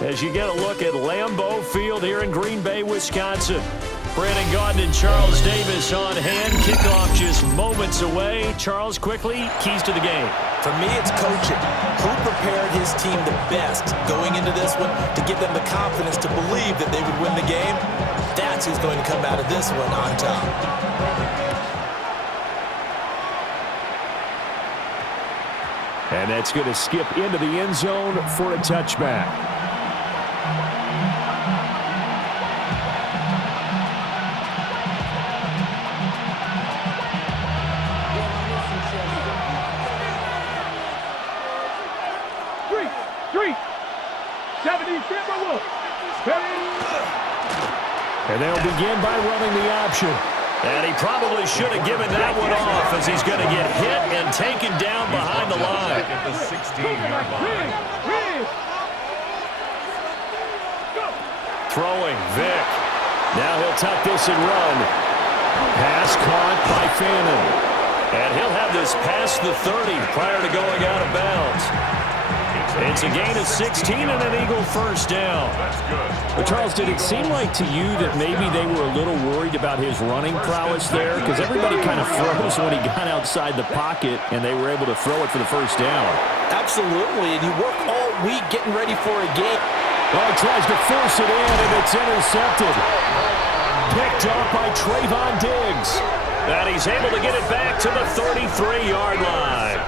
as you get a look at Lambeau Field here in Green Bay, Wisconsin. Brandon Gaudin and Charles Davis on hand. Kickoff just moments away. Charles, quickly, keys to the game. For me, it's coaching. Who prepared his team the best going into this one to give them the confidence to believe that they would win the game? That's who's going to come out of this one on top. And that's going to skip into the end zone for a touchback. And they'll begin by running the option. And he probably should have given that one off as he's going to get hit and taken down behind the line. At the 16-yard line. Throwing, Vick. Now he'll tuck this and run. Pass caught by Fannin. And he'll have this past the 30 prior to going out of bounds. It's a gain of 16 and an Eagle first down. Well, Charles, did it seem like to you that maybe they were a little worried about his running prowess there? Because everybody kind of froze when he got outside the pocket, and they were able to throw it for the first down. Absolutely, and you work all week getting ready for a game. Oh, he tries to force it in, and it's intercepted. Picked up by Trayvon Diggs. And he's able to get it back to the 33-yard line.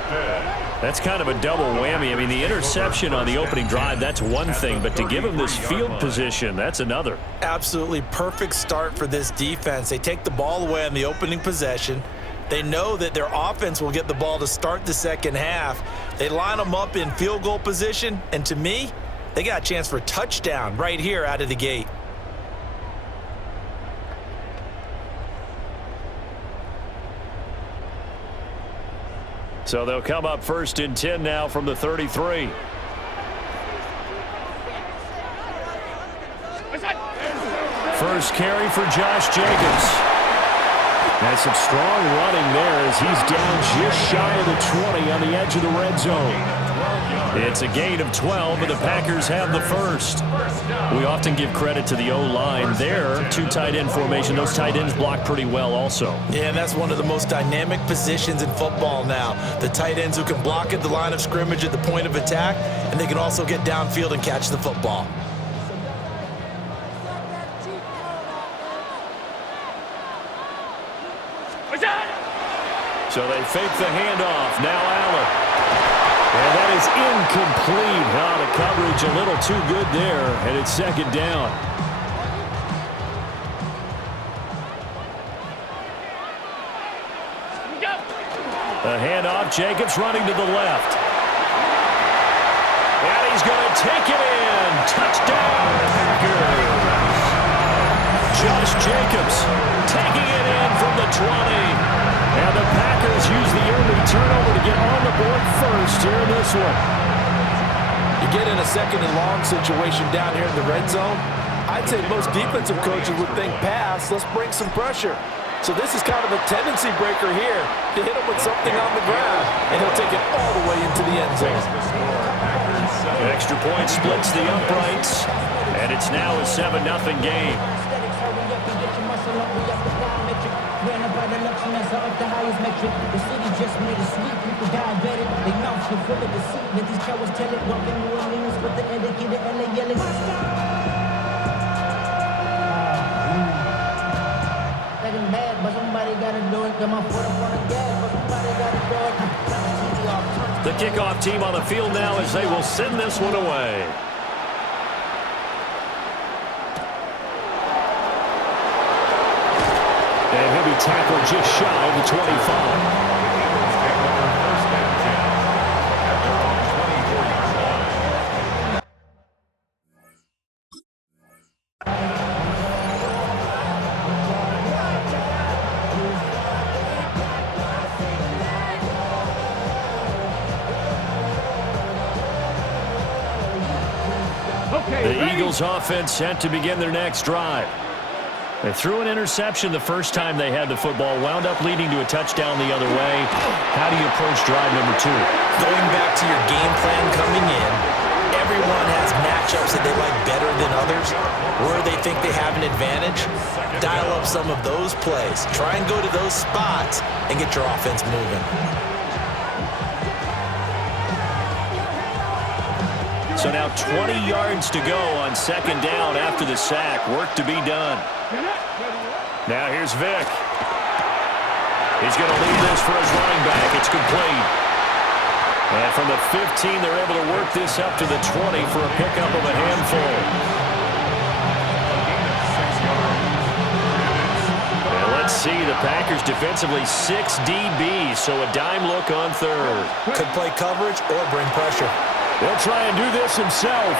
That's kind of a double whammy. I mean, the interception on the opening drive, that's one thing, but to give him this field position, that's another. Absolutely perfect start for this defense. They take the ball away on the opening possession. They know that their offense will get the ball to start the second half. They line them up in field goal position, and to me, they got a chance for a touchdown right here out of the gate. So they'll come up 1st and 10 now from the 33. First carry for Josh Jacobs. That's some strong running there as he's down just shy of the 20 on the edge of the red zone. It's a gain of 12, and the Packers have the first. We often give credit to the O-line there. Two tight end formation. Those tight ends block pretty well also. Yeah, and that's one of the most dynamic positions in football now. The tight ends who can block at the line of scrimmage at the point of attack, and they can also get downfield and catch the football. So they fake the handoff. Now Allen. And that is incomplete. Oh, the coverage a little too good there, and it's second down. The handoff, Jacobs running to the left. And he's going to take it in. Touchdown, Packers. Josh Jacobs taking it in from the 20. And the Packers use the early turnover to get on the board first here in this one. You get in a second and long situation down here in the red zone. I'd say most defensive coaches would think pass, let's bring some pressure. So this is kind of a tendency breaker here to hit him with something on the ground, and he'll take it all the way into the end zone. Extra point splits the uprights, and it's now a 7-0 game. The highest metric, the city just made a sweep. People diabetic, they mouths are full of deceit. Let these cowards tell it. Walking New Orleans with the educated LA yelling. Second bad, but somebody gotta do it. Come on, put up on the gas, but somebody gotta do it. The kickoff team on the field now as they will send this one away. And he'll be tackled just shy of the 25. The Eagles offense set to begin their next drive. They threw an interception the first time they had the football, wound up leading to a touchdown the other way. How do you approach drive number 2? Going back to your game plan coming in, everyone has matchups that they like games where they think they have an advantage, dial up some of those plays. Try and go to those spots and get your offense moving. So now 20 yards to go on second down after the sack. Work to be done. Now here's Vic. He's going to lead this for his running back. It's complete. And from the 15, they're able to work this up to the 20 for a pickup of a handful. And let's see, the Packers defensively 6 DBs, so a dime look on third. Could play coverage or bring pressure. He'll try and do this himself.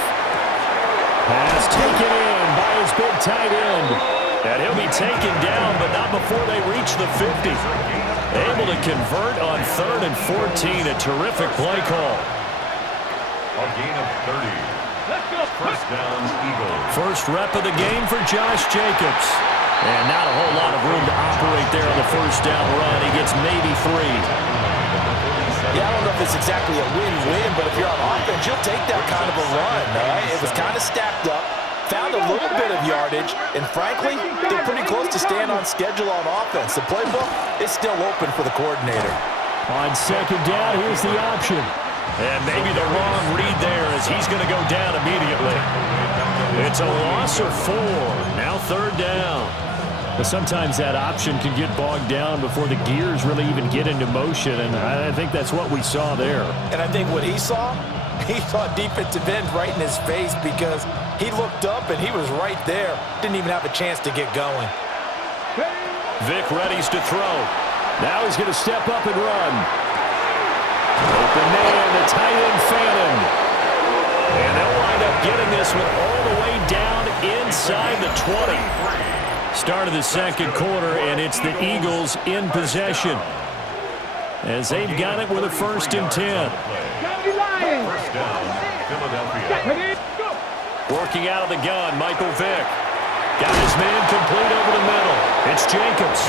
Pass taken in by his big tight end. And he'll be taken down, but not before they reach the 50. Able to convert on 3rd and 14. A terrific play call. A gain of 30. First down, Eagles. First rep of the game for Josh Jacobs. And not a whole lot of room to operate there on the first down run. He gets maybe 3. Yeah, I don't know if it's exactly a win-win, but if you're on offense, you'll take that kind of a run, all right? It was kind of stacked up, found a little bit of yardage, and frankly, they're pretty close to staying on schedule on offense. The playbook is still open for the coordinator. On second down, here's the option. And maybe the wrong read there as he's going to go down immediately. It's a loss of 4. Now 3rd down. But sometimes that option can get bogged down before the gears really even get into motion, and I think that's what we saw there. And I think what he saw defensive end right in his face because he looked up and he was right there. Didn't even have a chance to get going. Vic readies to throw. Now he's going to step up and run. Open man, the tight end Fannin. And they'll wind up getting this one all the way down inside the 20. Start of the second quarter, and it's the Eagles in possession as they've got it with a 1st and 10. First down, Philadelphia. Working out of the gun, Michael Vick. Got his man complete over the middle. It's Jacobs.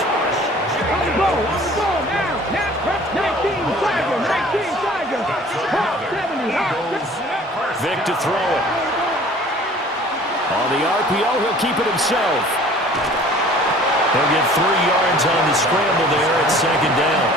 Vick to throw it. On the RPO, he'll keep it himself. He'll get 3 yards on the scramble there at second down.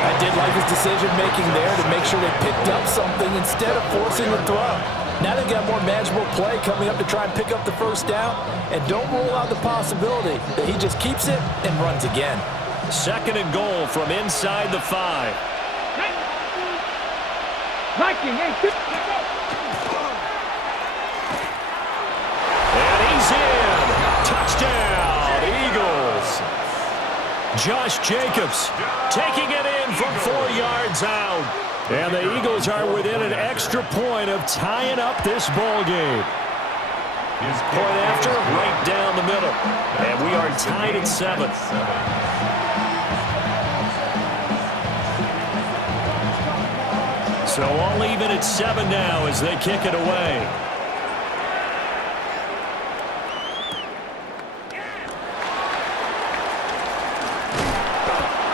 I did like his decision-making there to make sure they picked up something instead of forcing the throw. Now they've got more manageable play coming up to try and pick up the first down, and don't rule out the possibility that he just keeps it and runs again. 2nd and goal from inside the 5. And he's in. Touchdown, Eagles. Josh Jacobs taking it in from 4 yards out. And the Eagles are within an extra point of tying up this ball game. Point after, right down the middle. And we are tied at 7. So all even at 7 now as they kick it away.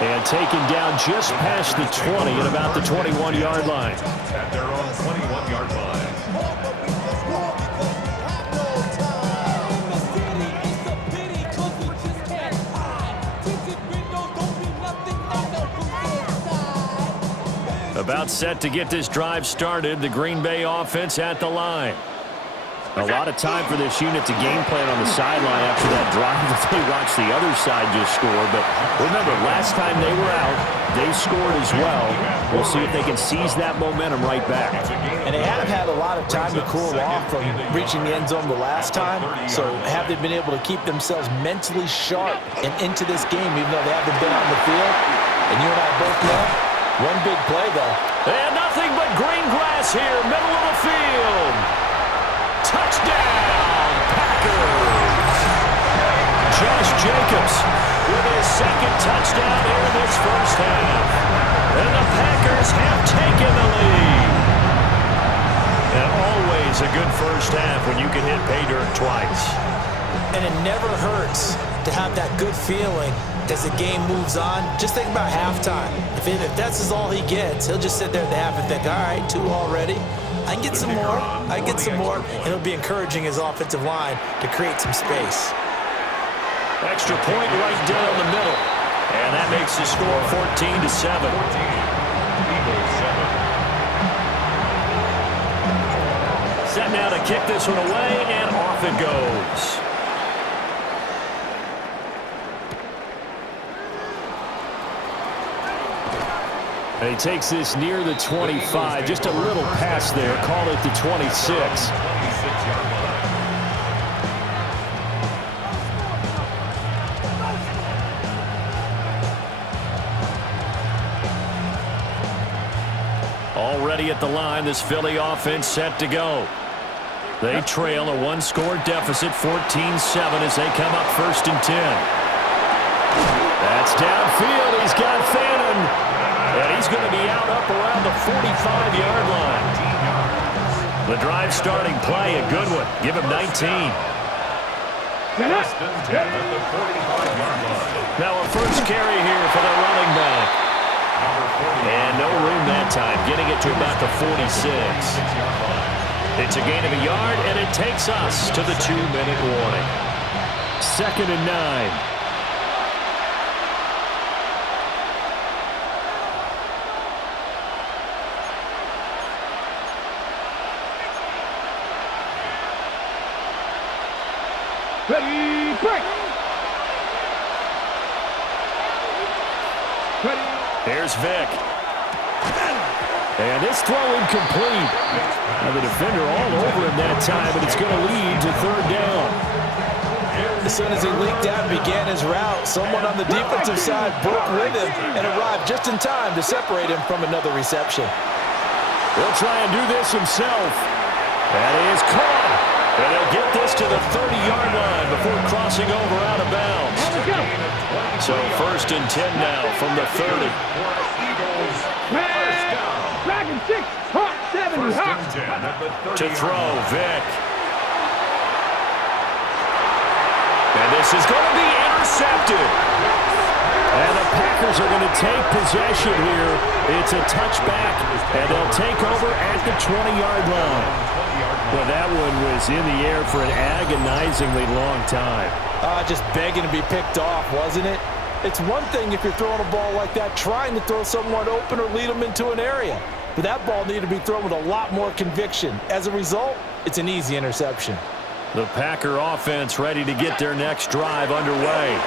And taken down just past the 20 at about the 21-yard line. At their own 21-yard line. About set to get this drive started, the Green Bay offense at the line. A lot of time for this unit to game plan on the sideline after that drive that they watched the other side just score. But remember, last time they were out, they scored as well. We'll see if they can seize that momentum right back. And they haven't had a lot of time to cool off from reaching the end zone the last time. So have they been able to keep themselves mentally sharp and into this game, even though they haven't been on the field? And you and I both know, one big play, though. And nothing but green grass here, middle of the field. Touchdown, Packers! Josh Jacobs with his 2nd touchdown here in this first half. And the Packers have taken the lead. And always a good first half when you can hit pay dirt twice. And it never hurts to have that good feeling as the game moves on. Just think about halftime. If that's all he gets, he'll just sit there at the half and think, all right, 2 already. I get some more. And it'll be encouraging his offensive line to create some space. Extra point right down the middle. And that makes the score 14-7. Eagles 7. Set now to kick this one away, and off it goes. And he takes this near the 25. Just a little pass there. Call it the 26. 26-yard line. Already at the line, this Philly offense set to go. They trail a one-score deficit, 14-7, as they come up 1st and 10. That's downfield. He's got Fannin. And he's going to be out up around the 45-yard line. The drive starting play, a good one. Give him 19. 1st and 10 at the 45-yard line. Now a first carry here for the running back. And no room that time, getting it to about the 46. It's a gain of a yard, and it takes us to the 2-minute warning. 2nd and 9. Ready, break. Ready. Here's Vic. And this throw incomplete. Now the defender all over him that time, but it's going to lead to 3rd down. As soon as he leaked out and began his route, someone on the defensive side broke with him and arrived just in time to separate him from another reception. He'll try and do this himself. That is caught. And he'll get this to the 30-yard line before crossing over out of bounds. So 1st and 10 now from the 30. Eagles, first down. Dragon 6, hot 70, 1st hot. and 10 at the 30. To throw, Vic. And this is going to be intercepted. And the Packers are going to take possession here. It's a touchback, and they'll take over at the 20-yard line. Well, that one was in the air for an agonizingly long time. Just begging to be picked off, wasn't it? It's one thing if you're throwing a ball like that, trying to throw someone open or lead them into an area. But that ball needed to be thrown with a lot more conviction. As a result, it's an easy interception. The Packer offense ready to get their next drive underway.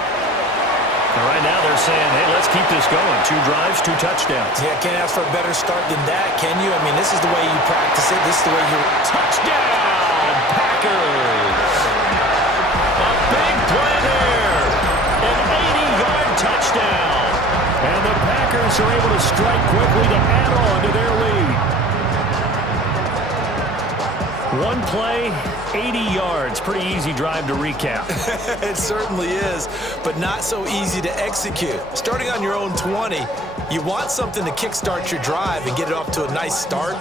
And right now they're saying, hey, let's keep this going. 2 drives, 2 touchdowns. Yeah, can't ask for a better start than that, can you? I mean, this is the way you practice it. This is the way you... Touchdown, Packers! A big play there. An 80-yard touchdown. And the Packers are able to strike quickly to add on to their lead. One play, 80 yards. Pretty easy drive to recap. It certainly is, but not so easy to execute. Starting on your own 20, you want something to kickstart your drive and get it off to a nice start.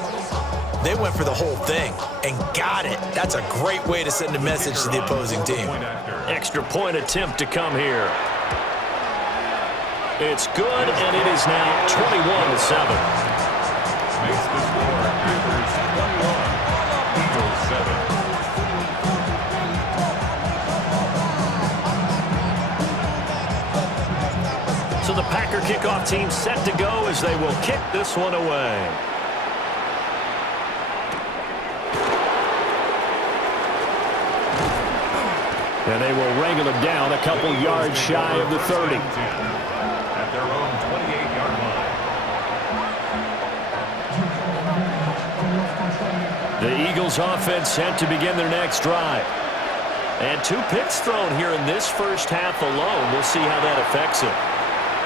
They went for the whole thing and got it. That's a great way to send a message to the opposing team. Extra point attempt to come here. It's good, and it is now 21-7. Makes the score Packers 21, Eagles 7. So the Packer kickoff team set to go as they will kick this one away. And they will wrangle it down a couple yards shy of the 30. At their own 28-yard line. The Eagles offense set to begin their next drive. And 2 picks thrown here in this first half alone. We'll see how that affects it.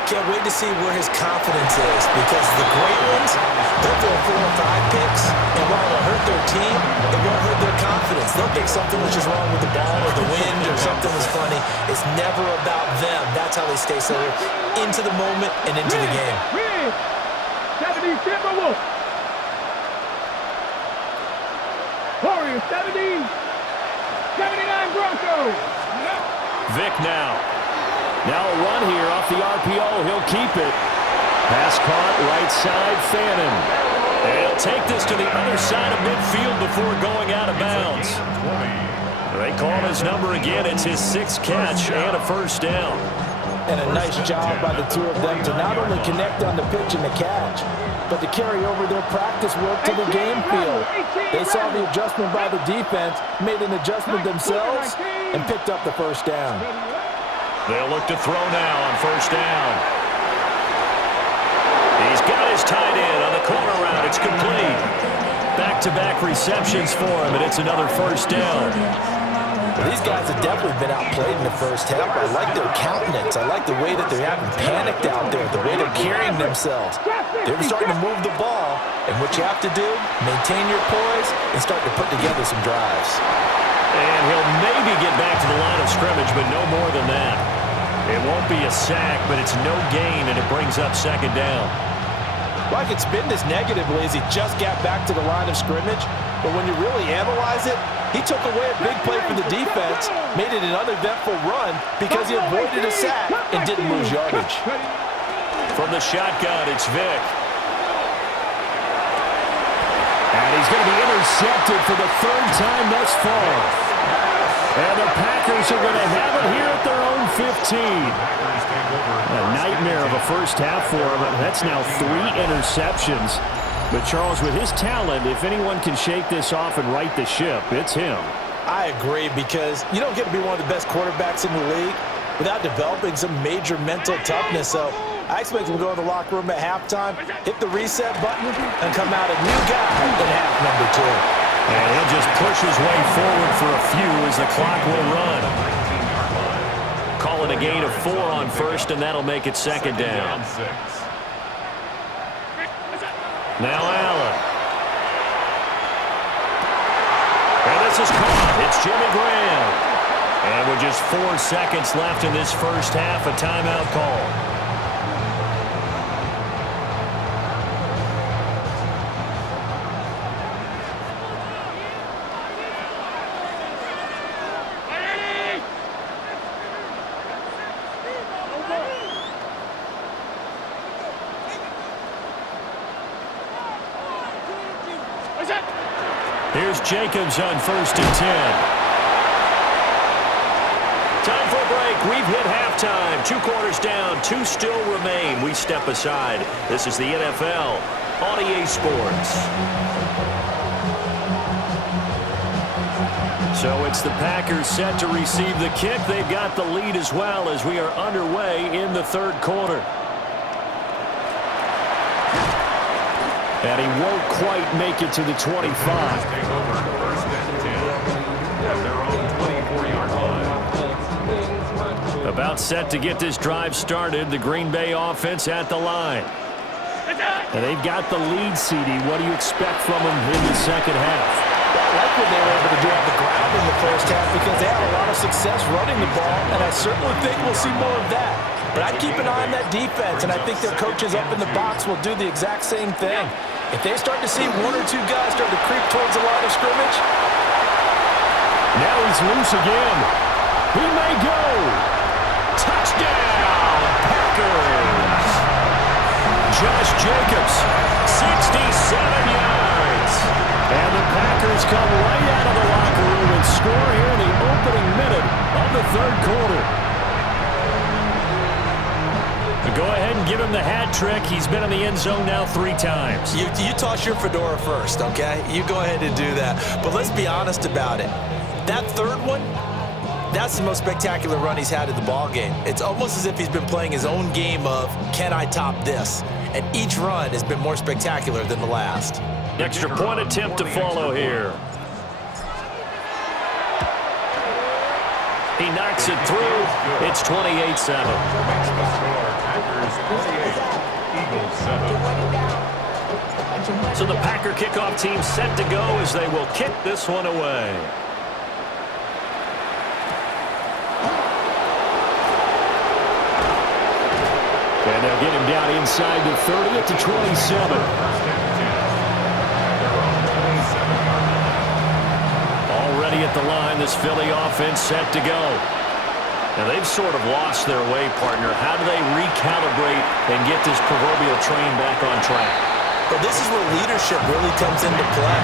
Can't wait to see where his confidence is, because the great ones, they'll throw 4 or 5 picks, and while it'll hurt their team, it won't hurt their confidence. They'll think something was just wrong with the ball or the wind or something was funny. It's never about them. That's how they stay so into the moment and into the game. 70 Timberwolves. Warriors 70. 79 Broncos. Vic now. Now a run here off the RPO. He'll keep it. Pass caught right side, Fannin. They'll take this to the other side of midfield before going out of bounds. They call his number again. It's his 6th catch and a first down. And a nice job by the two of them to not only connect on the pitch and the catch, but to carry over their practice work to the game field. They saw the adjustment by the defense, made an adjustment themselves, and picked up the first down. They'll look to throw now on first down. He's got his tight end on the corner route. It's complete. Back-to-back receptions for him, and it's another first down. Well, these guys have definitely been outplayed in the first half. I like their countenance. I like the way that they're having panicked out there, the way they're carrying themselves. They're starting to move the ball, and what you have to do, maintain your poise and start to put together some drives. And he'll maybe get back to the line of scrimmage, but no more than that. It won't be a sack, but it's no gain, and it brings up second down. Well, I could spin this negatively as he just got back to the line of scrimmage, but when you really analyze it, he took away a big play for the defense, made it an uneventful run because he avoided a sack and didn't lose yardage. From the shotgun, it's Vick. And he's going to be intercepted for the 3rd time thus far. And the Packers are going to have it here at their own 15. A nightmare of a first half for him. That's now 3 interceptions. But, Charles, with his talent, if anyone can shake this off and right the ship, it's him. I agree, because you don't get to be one of the best quarterbacks in the league without developing some major mental toughness. So I expect him to go in the locker room at halftime, hit the reset button, and come out a new guy in half number 2. And he'll just push his way forward for a few as the clock will run. Call it a gain of 4 on first, and that'll make it second down. Now Allen. And this is caught. It's Jimmy Graham. And with just 4 seconds left in this first half, a timeout call. Here's Jacobs on 1st and 10. Time for a break. We've hit halftime. 2 quarters down. 2 still remain. We step aside. This is the NFL on EA Sports. So it's the Packers set to receive the kick. They've got the lead as well as we are underway in the 3rd quarter. And he won't quite make it to the 25. Take over 1st and 10 at their own 24-yard line. About set to get this drive started. The Green Bay offense at the line. And they've got the lead, CD. What do you expect from them in the second half? I like what they were able to do on the ground in the first half because they had a lot of success running the ball, and I certainly think we'll see more of that. But I'd keep an eye on that defense, and I think their coaches up in the box will do the exact same thing. If they start to see 1 or 2 guys start to creep towards the line of scrimmage. Now he's loose again. He may go. Touchdown, Packers. Josh Jacobs, 67 yards. And the Packers come right out of the locker room and score here in the opening minute of the 3rd quarter. Go ahead and give him the hat trick. He's been in the end zone now 3 times. You toss your fedora first, okay? You go ahead and do that. But let's be honest about it. That 3rd one, that's the most spectacular run he's had in the ball game. It's almost as if he's been playing his own game of, can I top this? And each run has been more spectacular than the last. Extra point attempt to follow here. He knocks it through. It's 28-7. Packers 28, Eagles 7. So the Packer kickoff team set to go as they will kick this one away. And they'll get him down inside the 30 at the 27. Already at the line, this Philly offense set to go. Now they've sort of lost their way, partner. How do they recalibrate and get this proverbial train back on track? But this is where leadership really comes into play.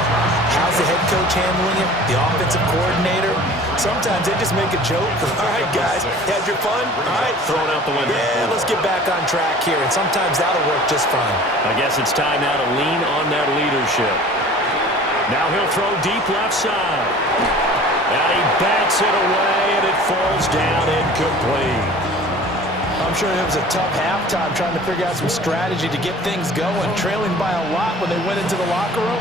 How's the head coach handling it? The offensive coordinator? Sometimes they just make a joke. All right, guys, had your fun? All right. Throw it out the window. Yeah, let's get back on track here, and sometimes that'll work just fine. I guess it's time now to lean on that leadership. Now he'll throw deep left side. And he bats it away, and it falls down incomplete. I'm sure it was a tough halftime trying to figure out some strategy to get things going, trailing by a lot when they went into the locker room.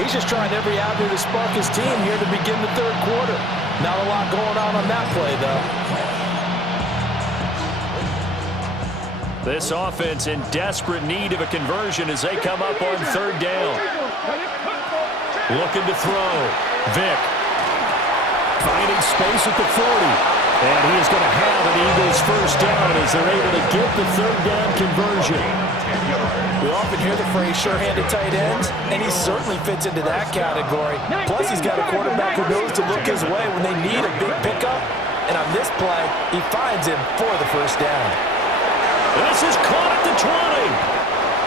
He's just trying every avenue to spark his team here to begin the third quarter. Not a lot going on that play, though. This offense in desperate need of a conversion as they come up on third down. Looking to throw. Vick finding space at the 40. And he is going to have an Eagles first down as they're able to get the third down conversion. We often hear the phrase sure-handed tight ends, and he certainly fits into that category. Plus, he's got a quarterback who knows to look his way when they need a big pickup. And on this play, he finds him for the first down. This is caught at the 20.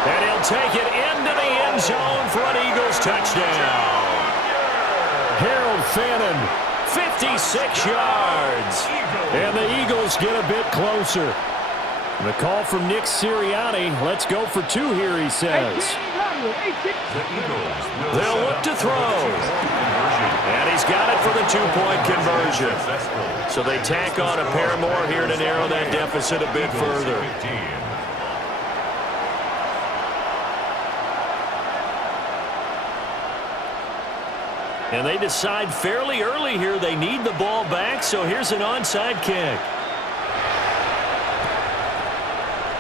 And he'll take it into the end zone for an Eagles touchdown. Harold Fannin, 56 yards. And the Eagles get a bit closer. The call from Nick Sirianni. Let's go for two here, he says. They'll look to throw. And he's got it for the two-point conversion. So they tack on a pair more here to narrow that deficit a bit further. And they decide fairly early here they need the ball back, so here's an onside kick.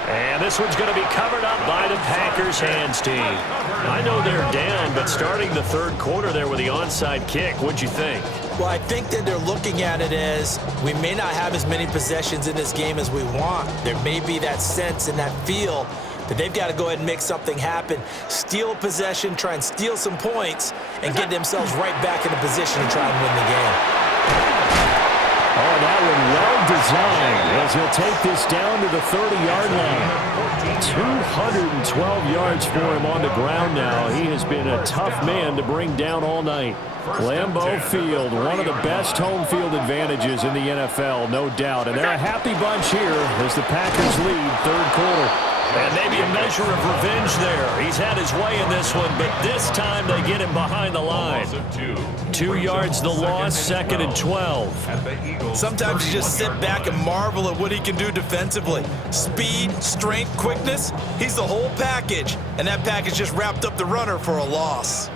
And this one's going to be covered up by the Packers hands team. I know they're down, but starting the third quarter there with the onside kick, what'd you think? Well, I think that they're looking at it as we may not have as many possessions in this game as we want. There may be that sense and that feel that they've got to go ahead and make something happen, steal a possession, try and steal some points, and get themselves right back in a position to try and win the game. Oh, that one well designed as he'll take this down to the 30-yard line. 212 yards for him on the ground now. He has been a tough man to bring down all night. Lambeau Field, one of the best home field advantages in the NFL, no doubt. And they're a happy bunch here as the Packers lead third quarter. And maybe a measure of revenge there. He's had his way in this one, but this time they get him behind the line. 2 yards the loss, second and 12. Sometimes you just sit back and marvel at what he can do defensively. Speed, strength, quickness, he's the whole package. And that package just wrapped up the runner for a loss.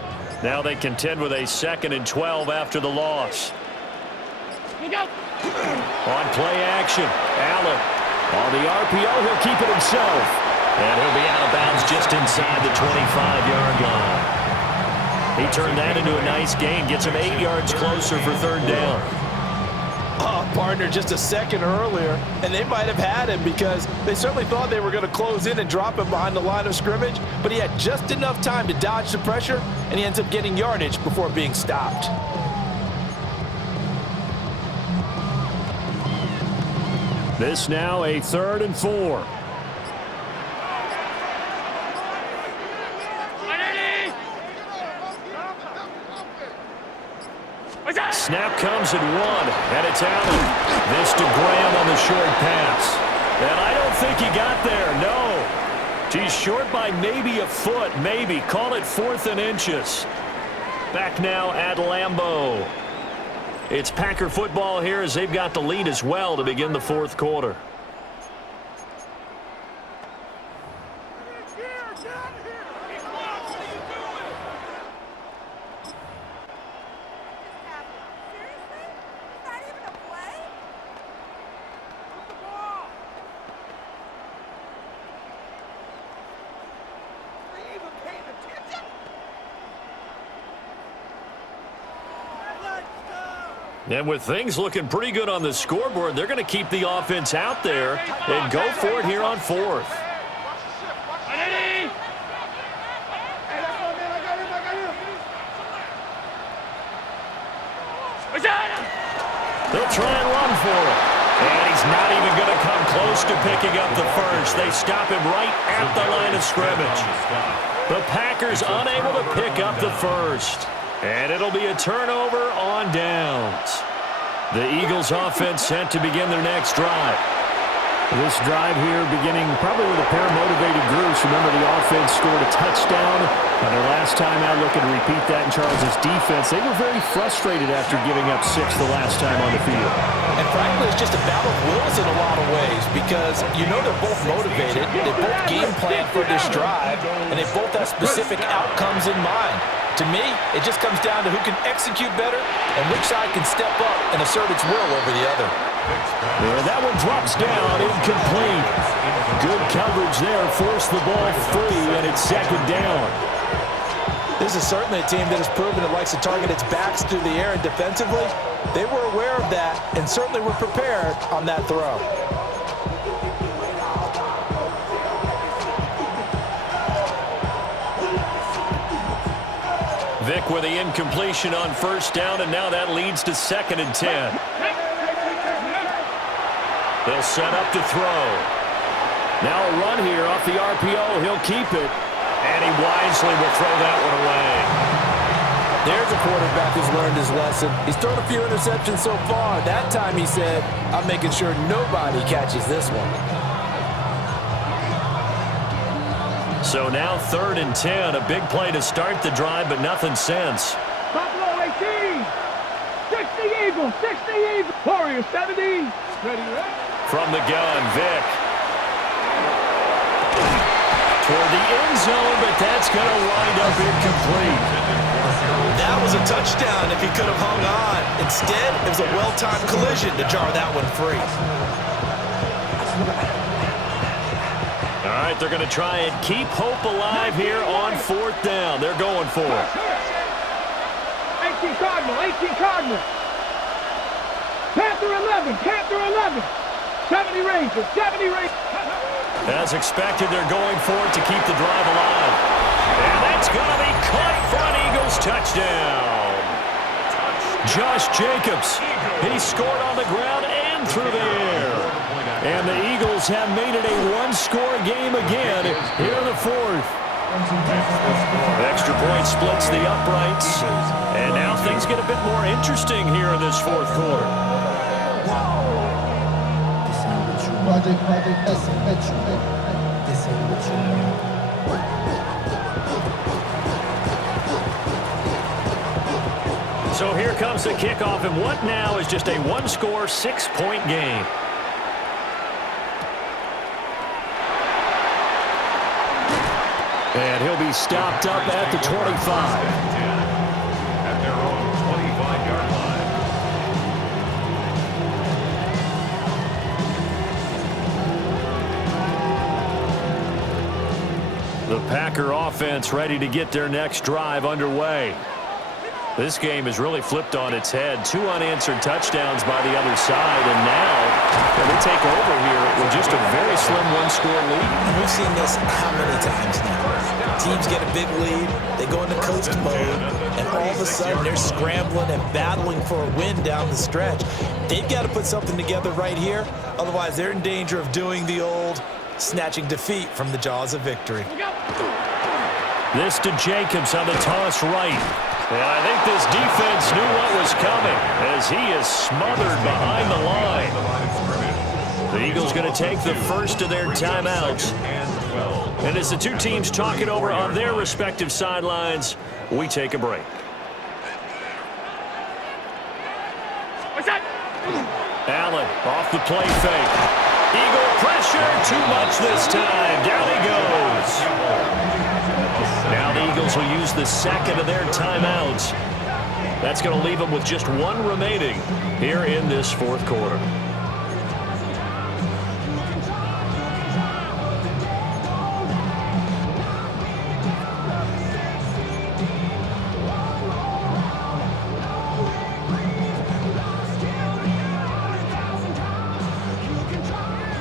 Now they contend with a second and 12 after the loss. On play action, Allen. On the RPO, he'll keep it himself. And he'll be out of bounds just inside the 25-yard line. He turned that into a nice gain, gets him 8 yards closer for third down. Partner just a second earlier, and they might have had him because they certainly thought they were going to close in and drop him behind the line of scrimmage, but he had just enough time to dodge the pressure, and he ends up getting yardage before being stopped. This now a third and 4. Snap comes at 1, and it's Allen. This to Graham on the short pass. And I don't think he got there, no. He's short by maybe a foot, maybe. Call it 4th and inches. Back now at Lambeau. It's Packer football here as they've got the lead as well to begin the fourth quarter. And with things looking pretty good on the scoreboard, they're going to keep the offense out there and go for it here on fourth. They'll try and run for it. And he's not even going to come close to picking up the first. They stop him right at the line of scrimmage. The Packers unable to pick up the first. And it'll be a turnover on downs. The Eagles offense set to begin their next drive. This drive here beginning probably with a pair of motivated groups. Remember, the offense scored a touchdown. And their last time out looking to repeat that in Charles' defense. They were very frustrated after giving up 6 the last time on the field. And frankly, it's just a battle of wills in a lot of ways because you know they're both motivated. They both game plan for this drive, and they both have specific outcomes in mind. To me, it just comes down to who can execute better and which side can step up and assert its will over the other. And that one drops down, incomplete. Good coverage there, forced the ball free, and it's second down. This is certainly a team that has proven it likes to target its backs through the air and defensively. They were aware of that and certainly were prepared on that throw. Vick with the incompletion on first down, and now that leads to 2nd and 10. They'll set up to throw. Now a run here off the RPO. He'll keep it, and he wisely will throw that one away. There's a quarterback who's learned his lesson. He's thrown a few interceptions so far. That time he said, I'm making sure nobody catches this one. So now 3rd and 10. A big play to start the drive, but nothing since. Buffalo 18. 60 Eagles. 60 Eagles. Warriors 70. Ready. From the gun, Vick. Toward the end zone, but that's going to wind up incomplete. That was a touchdown if he could have hung on. Instead, it was a well-timed collision to jar that one free. All right, they're going to try and keep hope alive here on 4th down. They're going for it. 18 Cardinal. 18 Cardinal. Panther 11. Panther 11. 70 Rangers. 70 Rangers. As expected, they're going for it to keep the drive alive. And that's going to be caught for an Eagles touchdown. Josh Jacobs, he scored on the ground and through the air. And the Eagles have made it a one-score game again here in the 4th. Extra point splits the uprights. And now things get a bit more interesting here in this 4th quarter. So here comes the kickoff, and what now is just a one-score, 6-point game. And he'll be stopped up at the 25. At their own 25-yard line. The Packer offense ready to get their next drive underway. This game has really flipped on its head. 2 unanswered touchdowns by the other side, and now they take over here with just a very slim one-score lead. We've seen this how many times now? Teams get a big lead, they go into coast mode, and all of a sudden they're scrambling and battling for a win down the stretch. They've got to put something together right here, otherwise they're in danger of doing the old snatching defeat from the jaws of victory. This to Jacobs on the toss right. And I think this defense knew what was coming as he is smothered behind the line. The Eagles going to take the first of their timeouts. And as the two teams talk it over on their respective sidelines, we take a break. Allen off the play fake. Eagle pressure, too much this time. Down he goes. Now the Eagles will use the second of their timeouts. That's going to leave them with just one remaining here in this 4th quarter.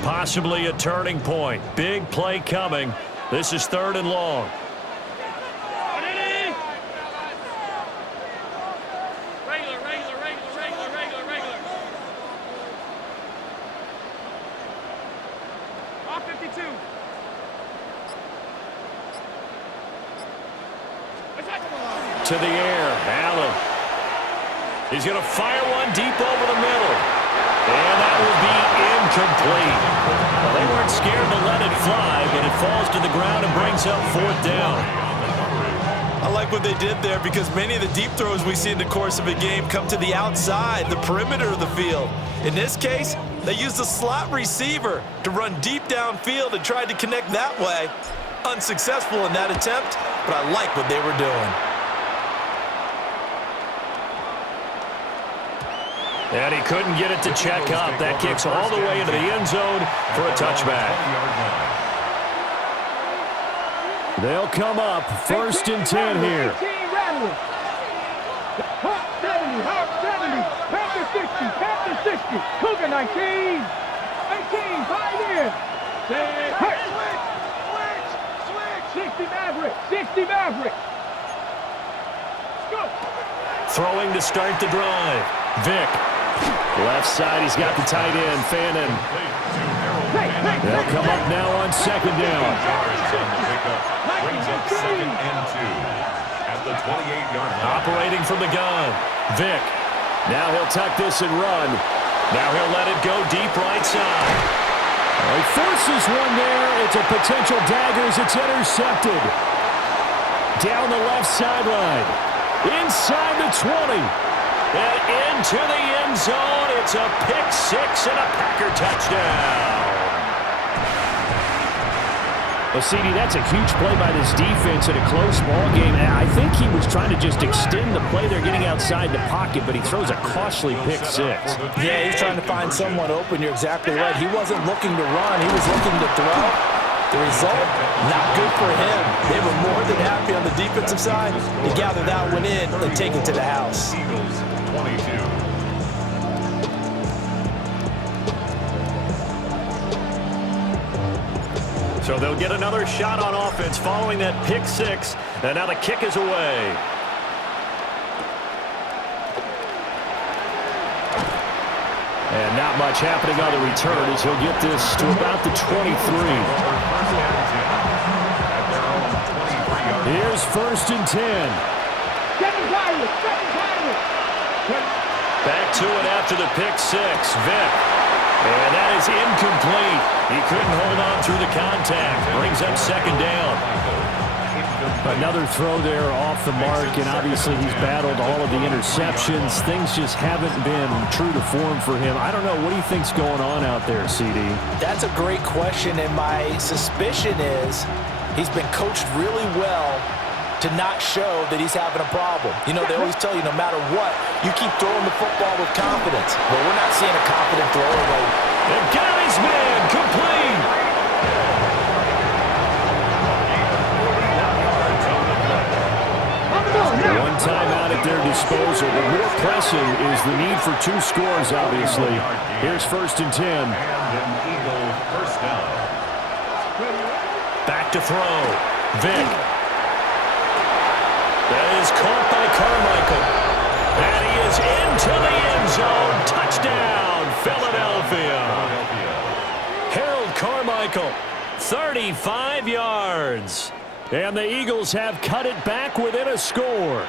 Possibly a turning point. Big play coming. This is 3rd and long. down 52. To the air, Allen. He's going to fire one deep over the middle. And that will be incomplete. Well, they weren't scared to let it fly, but it falls to the ground and brings up 4th down. I like what they did there because many of the deep throws we see in the course of a game come to the outside, the perimeter of the field. In this case, they used a slot receiver to run deep downfield and tried to connect that way. Unsuccessful in that attempt, but I like what they were doing. And he couldn't get it to check up. That kicks all the way into the end zone for a touchback. They'll come up 1st and 10 here. 70, 70, Panther 60, Panther 60, Cougar 19, 18, Pioneer. Switch, 60 Maverick, 60 Maverick. Go. Throwing to start the drive. Vic. Left side, he's got the tight end, Fannin. They'll come up now on 2nd down. Brings up 2nd and 2 at the 28-yard line. Operating from the gun. Vic. Now he'll tuck this and run. Now he'll let it go deep right side. He forces one there. It's a potential dagger as it's intercepted. Down the left sideline. Inside the 20. And into the end zone. It's a pick 6 and a Packer touchdown. Well, CD, that's a huge play by this defense in a close ball game. I think he was trying to just extend the play. They're getting outside the pocket, but he throws a costly pick 6. Yeah, he's trying to find someone open. You're exactly right. He wasn't looking to run. He was looking to throw. The result, not good for him. They were more than happy on the defensive side to gather that one in and take it to the house. Eagles 22. So they'll get another shot on offense following that pick 6. And now the kick is away. And not much happening on the return as he'll get this to about the 23. Here's 1st and 10. Back to it after the pick 6. Vic. And that is incomplete. He couldn't hold on through the contact. Brings up 2nd down. Another throw there off the mark, and obviously he's battled all of the interceptions. Things just haven't been true to form for him. I don't know. What do you think's going on out there, CD? That's a great question, and my suspicion is he's been coached really well to not show that he's having a problem. You know, they always tell you no matter what, you keep throwing the football with confidence. But we're not seeing a confident thrower right. And got his man complete. One timeout at their disposal. The real pressing is the need for 2 scores, obviously. Here's 1st and 10. And an Eagle 1st down. Back to throw. Vic. That is caught by Carmichael. And he is into the end zone. Touchdown, Philadelphia. Harold Carmichael, 35 yards. And the Eagles have cut it back within a score.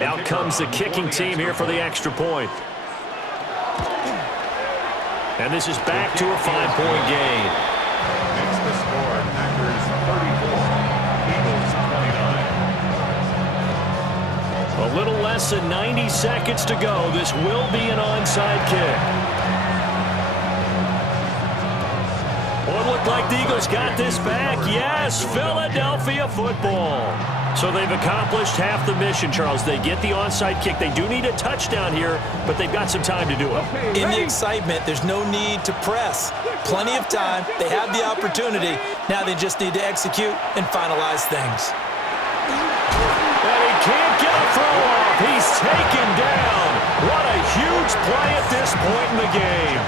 Out comes the kicking team here for the extra point. And this is back to a 5-point game. Makes the score Packers 34, Eagles 29. A little less than 90 seconds to go. This will be an onside kick. Well, it looked like the Eagles got this back. Yes, Philadelphia football. So they've accomplished half the mission, Charles. They get the onside kick. They do need a touchdown here, but they've got some time to do it. In the excitement, there's no need to press. Plenty of time. They have the opportunity. Now they just need to execute and finalize things. And he can't get a throw off. He's taken down. What a huge play at this point in the game.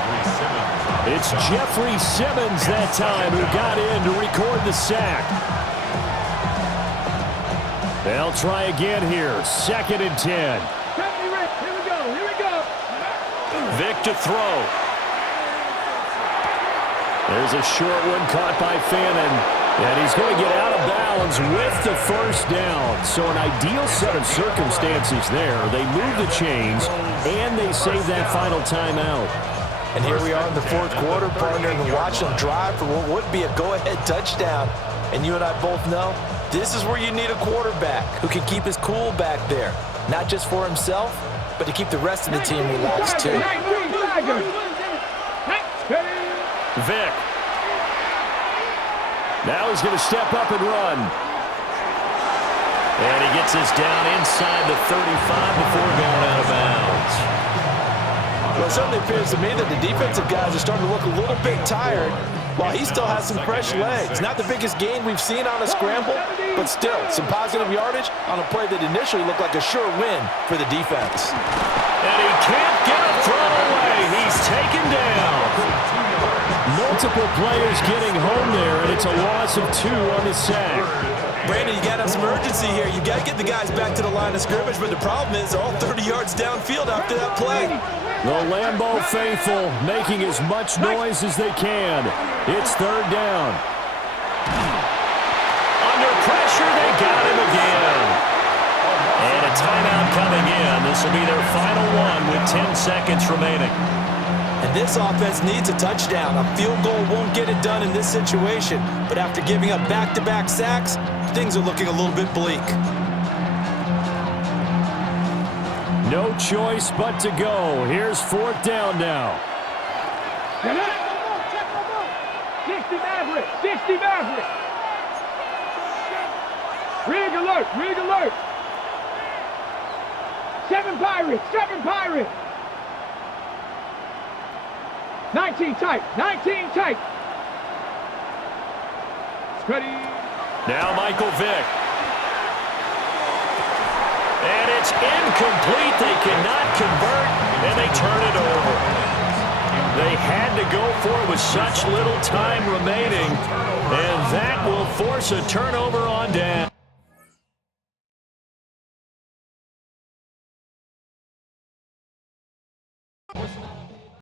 It's Jeffrey Simmons that time who got in to record the sack. They'll try again here. 2nd and 10. Here we go. Vic to throw. There's a short one caught by Fannin. And he's going to get out of bounds with the first down. So an ideal set of circumstances there. They move the chains, and they save that final timeout. And here we are in the fourth quarter, partner, and watch them drive for what would be a go-ahead touchdown. And you and I both know this is where you need a quarterback who can keep his cool back there. Not just for himself, but to keep the rest of the team relaxed too. Vic. Now he's going to step up and run. And he gets this down inside the 35 before going out of bounds. Well, it certainly appears to me that the defensive guys are starting to look a little bit tired while he still has some fresh legs. Not the biggest gain we've seen on a scramble, but still some positive yardage on a play that initially looked like a sure win for the defense. And he can't get a throw away. He's taken down. Multiple players getting home there, and it's a loss of 2 on the sack. Brandon, you got to have some urgency here. You got to get the guys back to the line of scrimmage, but the problem is they're all 30 yards downfield after that play. The Lambeau faithful making as much noise as they can. It's third down. Under pressure, they got him again. And a timeout coming in. This will be their final one with 10 seconds remaining. And this offense needs a touchdown. A field goal won't get it done in this situation. But after giving up back-to-back sacks, things are looking a little bit bleak. No choice but to go. Here's fourth down now. 60 Maverick, 60 Maverick. Rig alert, rig alert. 7 Pirates, 7 Pirates. 19 tight, 19 tight. Ready. Now Michael Vick. And it's incomplete. They cannot convert, and they turn it over. They had to go for it with such little time remaining, and that will force a turnover on down.